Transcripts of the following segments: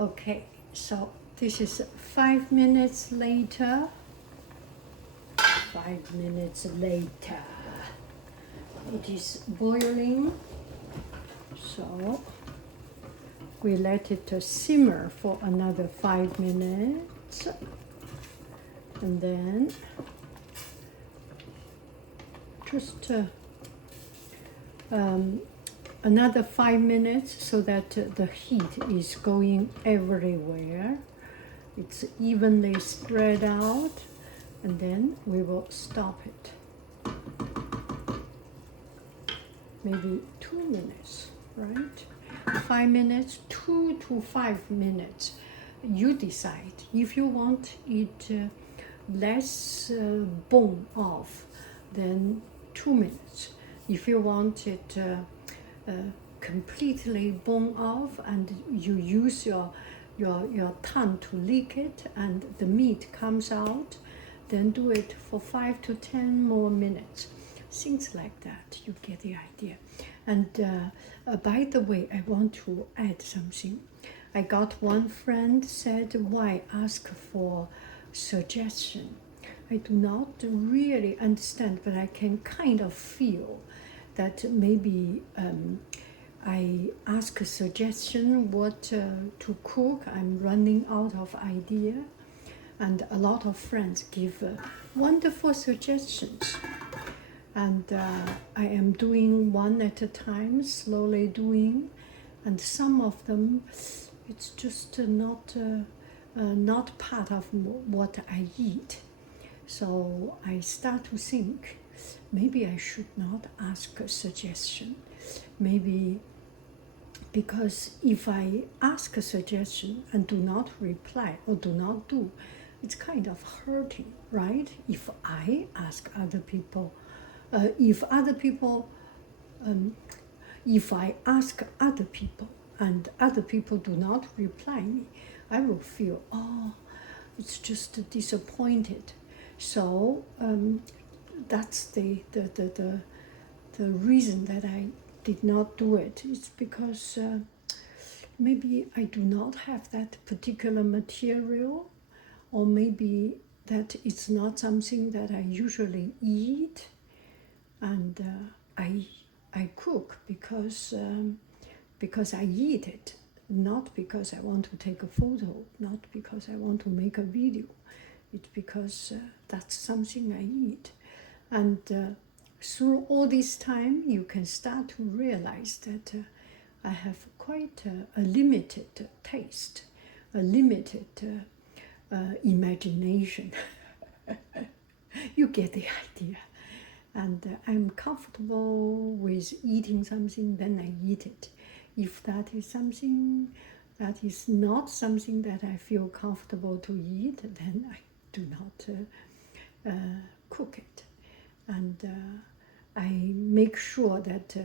Okay, so this is 5 minutes later. 5 minutes later. It is boiling, so we let it simmer for another 5 minutes, and then just another 5 minutes so that the heat is going everywhere. It's evenly spread out, and then we will stop it. Maybe 2 minutes, right? 5 minutes, 2 to 5 minutes. You decide. If you want it less bone off, then 2 minutes. If you want it completely bone off and you use your tongue to lick it and the meat comes out, then do it for 5 to 10 more minutes. Things like that, you get the idea. And by the way, I want to add something. I got one friend said, why ask for suggestion? I do not really understand, but I can kind of feel that maybe I ask a suggestion what to cook. I'm running out of idea, and a lot of friends give wonderful suggestions. And I am doing one at a time, slowly doing, and some of them, it's just not part of what I eat. So I start to think, maybe I should not ask a suggestion. Maybe because if I ask a suggestion and do not reply or do not do, it's kind of hurting, right? If I ask other people, if I ask other people and other people do not reply me, I will feel, oh, it's just disappointed. So that's the reason that I did not do it. It's because maybe I do not have that particular material, or maybe that it's not something that I usually eat. And I cook because I eat it, not because I want to take a photo, not because I want to make a video. It's because that's something I eat. And through all this time, you can start to realize that I have quite a limited taste, a limited imagination. You get the idea. And I'm comfortable with eating something, then I eat it. If that is something that is not something that I feel comfortable to eat, then I do not cook it. And I make sure that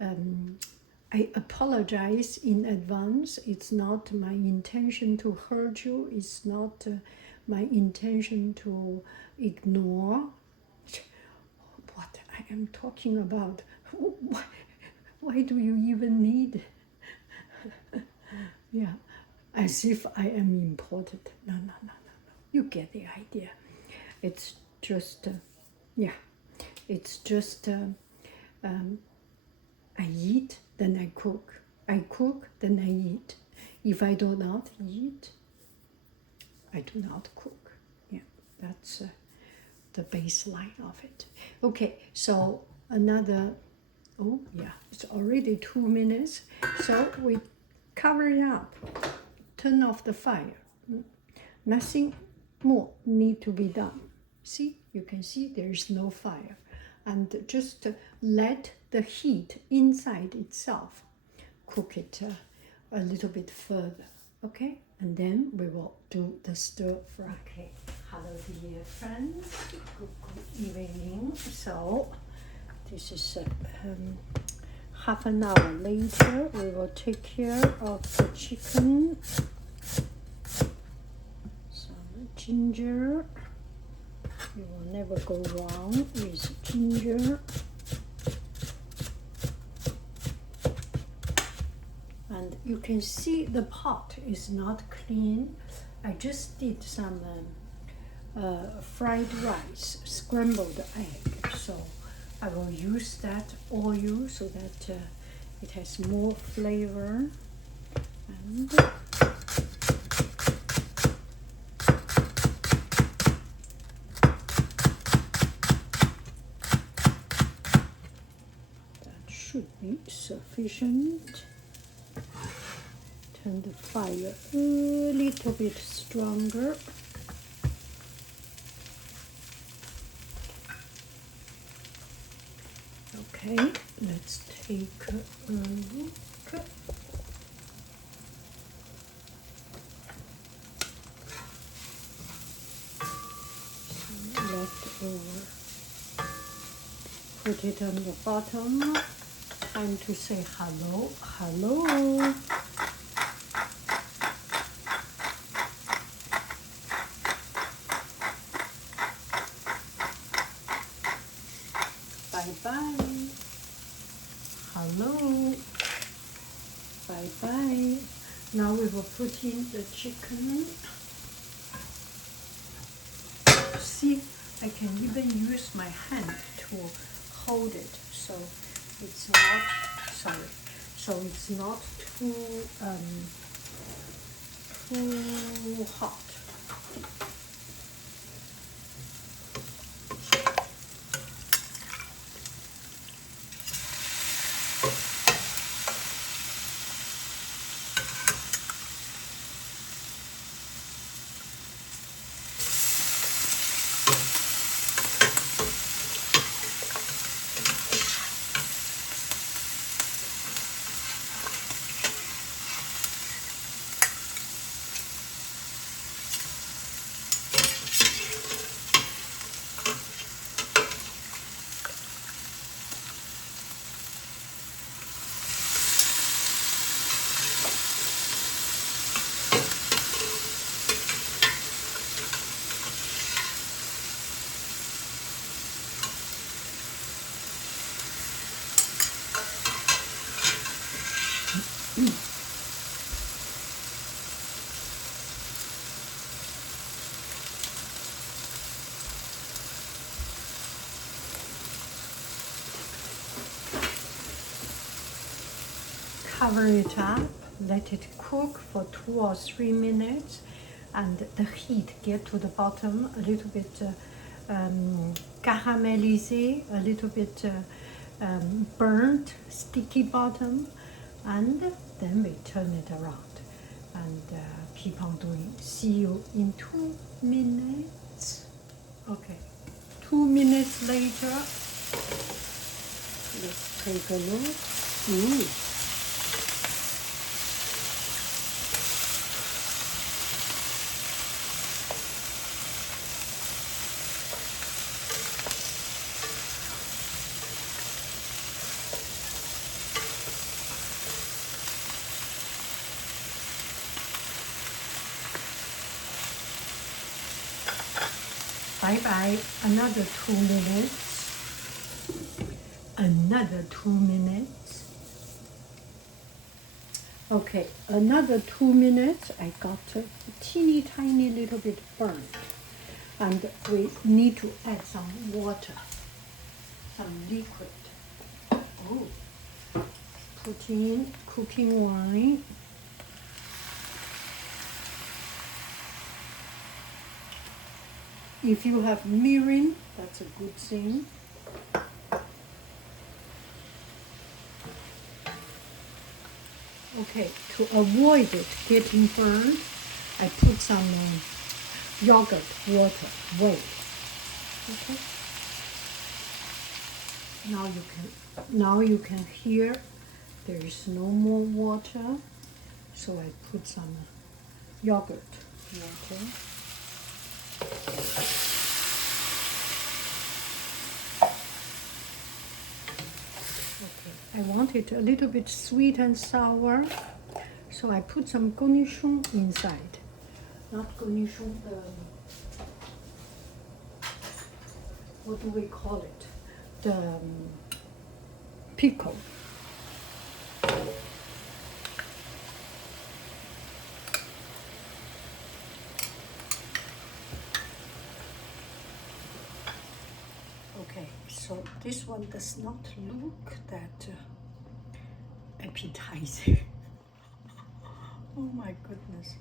I apologize in advance. It's not my intention to hurt you. It's not my intention to ignore what I am talking about. Why do you even need? Yeah, as if I am important. No. You get the idea. It's just, it's just, I eat, then I cook. I cook, then I eat. If I do not eat, I do not cook. Yeah, that's the baseline of it. Okay, so another, oh yeah, it's already 2 minutes. So we cover it up, turn off the fire. Nothing more need to be done. See, you can see there is no fire. And just let the heat inside itself cook it a little bit further, okay? And then we will do the stir fry. Okay, hello dear friends, good evening. So this is half an hour later. We will take care of the chicken. Some ginger. You will never go wrong with ginger. And you can can see the pot is not clean. I just did some fried rice, scrambled egg. So I will use that oil so that it has more flavor. And that should be sufficient. Turn the fire a little bit stronger. Okay, let's take a look. Some leftover. Put it on the bottom. Time to say hello, hello. Bye-bye. Hello. Bye-bye. Now we will put in the chicken. See, I can even use my hand to hold it, so it's not, sorry, so it's not too hot. Cover it up, let it cook for 2 or 3 minutes, and the heat get to the bottom a little bit caramelized, a little bit burnt, sticky bottom, and then we turn it around and keep on doing. See you in 2 minutes. Okay, 2 minutes later, let's take a look. Ooh. Bye-bye, another 2 minutes, another 2 minutes. Okay, another 2 minutes, I got a teeny tiny little bit burnt. And we need to add some water, some liquid. Oh, put in cooking wine. If you have mirin, that's a good thing. Okay, to avoid it getting burned, I put some yogurt water, whey. Okay. Now you can hear there is no more water, so I put some yogurt water. Okay, I want it a little bit sweet and sour, so I put some cornichon inside. Not cornichon, what do we call it? The pickle. So this one does not look that appetizing. Oh my goodness.